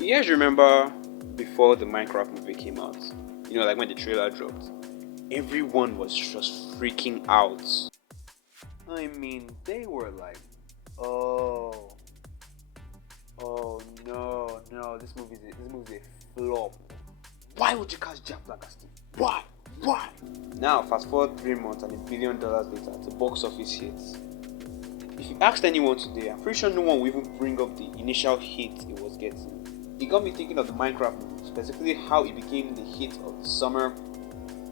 You guys remember before the Minecraft movie came out? Like when the trailer dropped, everyone was just freaking out. I mean, they were like, oh, no, this movie's a flop. Why would you cast Jack Black as Steve? Why? Now, fast forward 3 months and $1 billion later, it's a box office hit. If you asked anyone today, I'm pretty sure no one will even bring up the initial hit it was getting. It got me thinking of the Minecraft movie, specifically how it became the hit of the summer,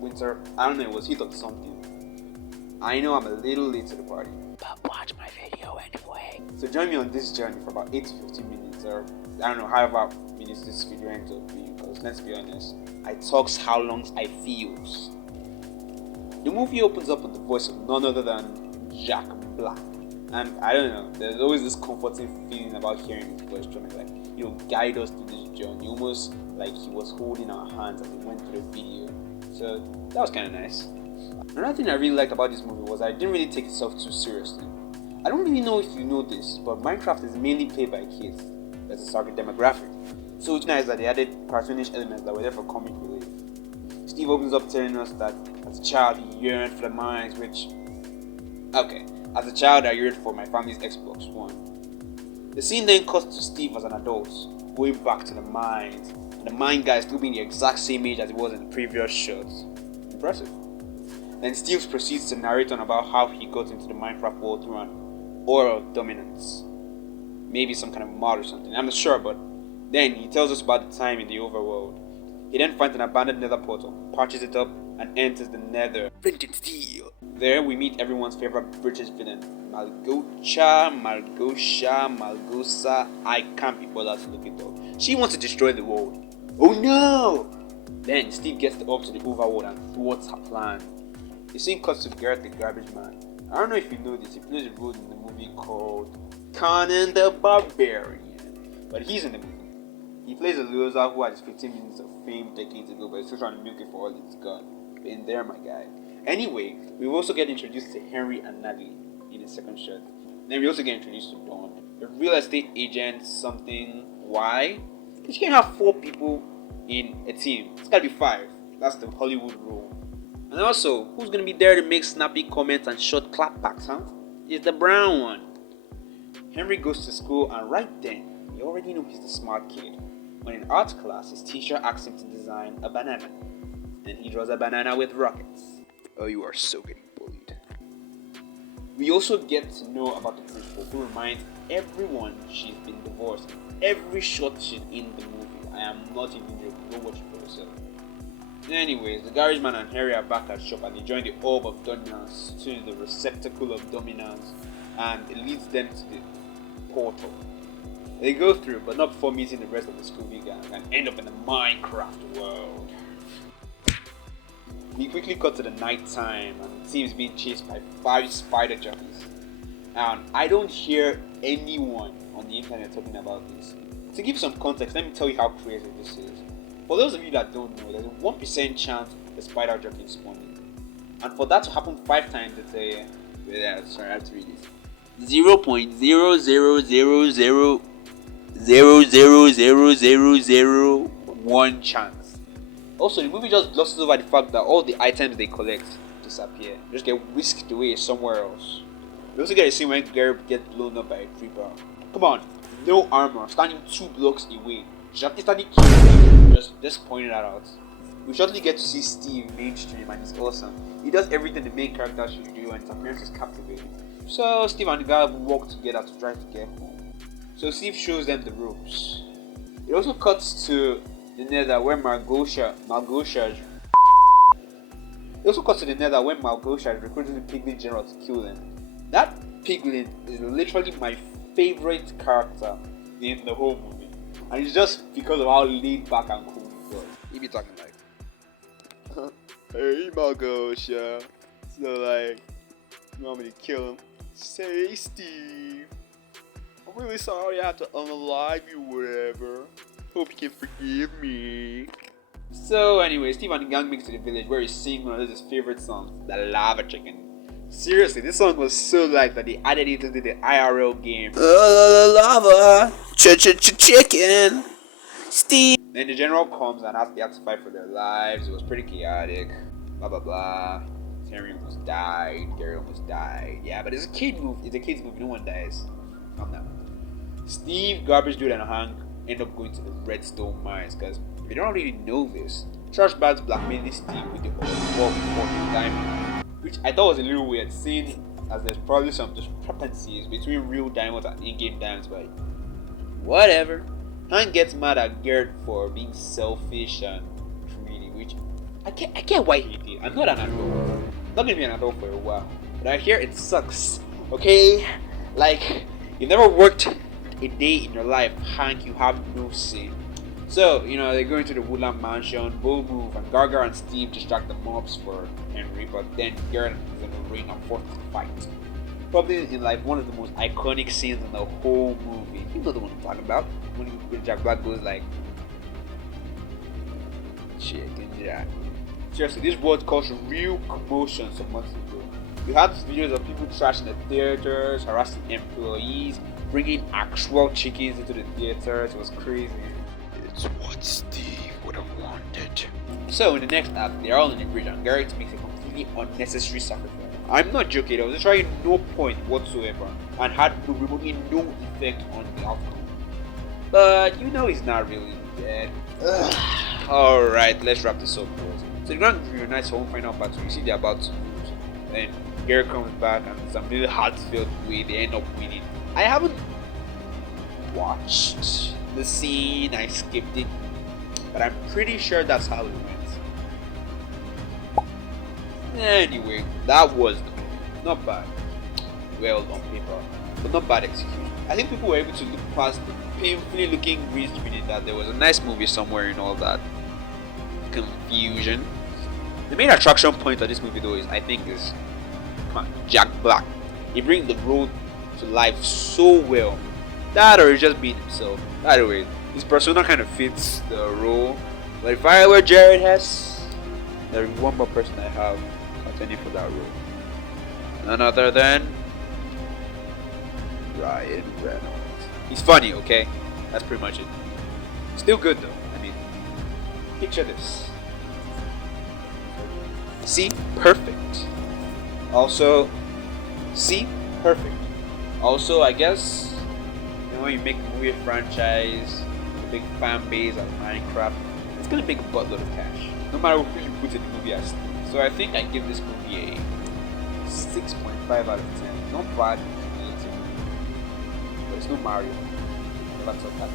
winter, I don't know, it was hit of something. I know I'm a little late to the party, but watch my video anyway. So join me on this journey for about 8 to 15 minutes, or I don't know, however minutes this video ends up being, because let's be honest, I talks how long I feels. The movie opens up with the voice of none other than Jack Black. And I don't know, there's always this comforting feeling about hearing his voice trying to guide us through this journey, almost like he was holding our hands as we went through the video. So that was kind of nice. Another thing I really liked about this movie was I didn't really take itself too seriously. I don't really know if you know this, but Minecraft is mainly played by kids. That's a target demographic. So it's nice that they added cartoonish elements that were there for comic relief. Steve opens up telling us that as a child he yearned for the mines, which... Okay, as a child I yearned for my family's Xbox One. The scene then cuts to Steve as an adult, going back to the mines, and the mine guy still being the exact same age as he was in the previous shots. Impressive. Then Steve proceeds to narrate on about how he got into the Minecraft world through an aura of dominance. Maybe some kind of mod or something, I'm not sure, but then he tells us about the time in the overworld. He then finds an abandoned nether portal, patches it up, and enters the nether. Printed steel. There we meet everyone's favorite British villain, Malgosa. I can't be bothered to look it up. She wants to destroy the world. Oh no! Then Steve gets up to the overworld and thwarts her plan. The scene cuts to Garrett the garbage man. I don't know if you know this, he plays a role in the movie called Conan the Barbarian. But he's in the movie. He plays a loser who had his 15 minutes of fame decades ago, but is still trying to milk it for all it's got. Been there, my guy. Anyway, we also get introduced to Henry and Natalie in the second shot. Then we also get introduced to Dawn, a real estate agent, something. Why? Because you can't have 4 people in a team. It's gotta be 5. That's the Hollywood rule. And also, who's gonna be there to make snappy comments and short clapbacks, huh? It's the brown one. Henry goes to school, and right then, we already know he's the smart kid. When in art class, his teacher asks him to design a banana. Then he draws a banana with rockets. Oh, you are so getting bullied. We also get to know about the principal, who reminds everyone she's been divorced. Every shot she's in the movie. I am not even joking. Go watch it for yourself. Anyways, the garage man and Harry are back at shop and they join the orb of dominance to the receptacle of dominance, and it leads them to the portal. They go through, but not before meeting the rest of the Scooby gang and end up in the Minecraft world. We quickly cut to the night time and the team is being chased by 5 spider jockeys. And I don't hear anyone on the internet talking about this. To give some context, let me tell you how crazy this is. For those of you that don't know, there's a 1% chance the spider jockey is spawning. And for that to happen 5 times, it's a... sorry, I have to read this. 0.000000001 chance. Also, the movie just glosses over the fact that all the items they collect disappear. They just get whisked away somewhere else. We also get a scene when Garrett gets blown up by a creeper. Come on, no armor, standing 2 blocks away. Jackie standing just pointing that out. We shortly get to see Steve mainstream and he's awesome. He does everything the main character should do and his appearance is captivating. So Steve and the guy walk together to try to get home. So Steve shows them the ropes. It also cuts to the nether where Malgosa is recruiting the Piglin General to kill them. That Piglin is literally my favorite character in the whole movie. And it's just because of how laid back and cool he was. He be talking like, hey Malgosa. So like, you want me to kill him? Say Steve, I'm really sorry I had to unalive you, whatever. Hope you can forgive me. So anyway, Steve and the gang makes to the village where he's singing one of his favorite songs, The Lava Chicken. Seriously, this song was so light that they added it into the IRL game. Lava chicken. Then the general comes and they have to fight for their lives. It was pretty chaotic. Blah blah blah. Henry almost died. Gary almost died. Yeah, but it's a kid movie. It's a kids movie. No one dies. Calm down. Steve, Garbage Dude, and Hank end up going to the Redstone mines because they don't really know this. Trash bags blackmailing Steve with the all fucking diamond, which I thought was a little weird, seeing as there's probably some discrepancies between real diamonds and in-game diamonds, but whatever. Hank gets mad at Garrett for being selfish and greedy, which I get why he did. I'm not an adult. I'm not gonna be an adult for a while, but I hear it sucks. Okay, like you've never worked a day in your life, Hank. You have no say. So, they go into the Woodland Mansion, Bull Move, and Gargar and Steve distract the mobs for Henry, but then Garrett is in the ring and forced to fight. Probably in like one of the most iconic scenes in the whole movie. You know the one I'm talking about. When Jack Black goes like, Chicken Jack. Seriously, this word caused real commotion some months ago. You had videos of people trashing the theaters, harassing employees, bringing actual chickens into the theaters. It was crazy. It's what Steve would have wanted. So in the next act, they're all on the bridge and Garrett makes a completely unnecessary sacrifice. I'm not joking, I was trying no point whatsoever and had remotely no effect on the outcome. But he's not really dead. Alright, let's wrap this up, boys. So the grand reunites for one final battle. You see they're about to lose. Then Garrett comes back and in some little heartfelt way they end up winning. I haven't watched the scene, I skipped it, but I'm pretty sure that's how it went. Anyway, that was not bad. Well on paper, but not bad execution. I think people were able to look past the painfully looking green screen that there was a nice movie somewhere in all that confusion. The main attraction point of this movie though is Jack Black. He brings the role to life so well. That or he's just being himself. Either way, his persona kind of fits the role. But if I were Jared Hess, there's one more person I have contending for that role. None other than Ryan Reynolds. He's funny, okay? That's pretty much it. Still good though. I mean, picture this. See? Perfect. Also, see? Perfect. Also, I guess, when you make a movie franchise, a big fan base of Minecraft, it's gonna make a buttload of cash. No matter who you put in the movie as. So I think I give this movie a 6.5 out of 10. Not bad, but it's no Mario. Never thought that.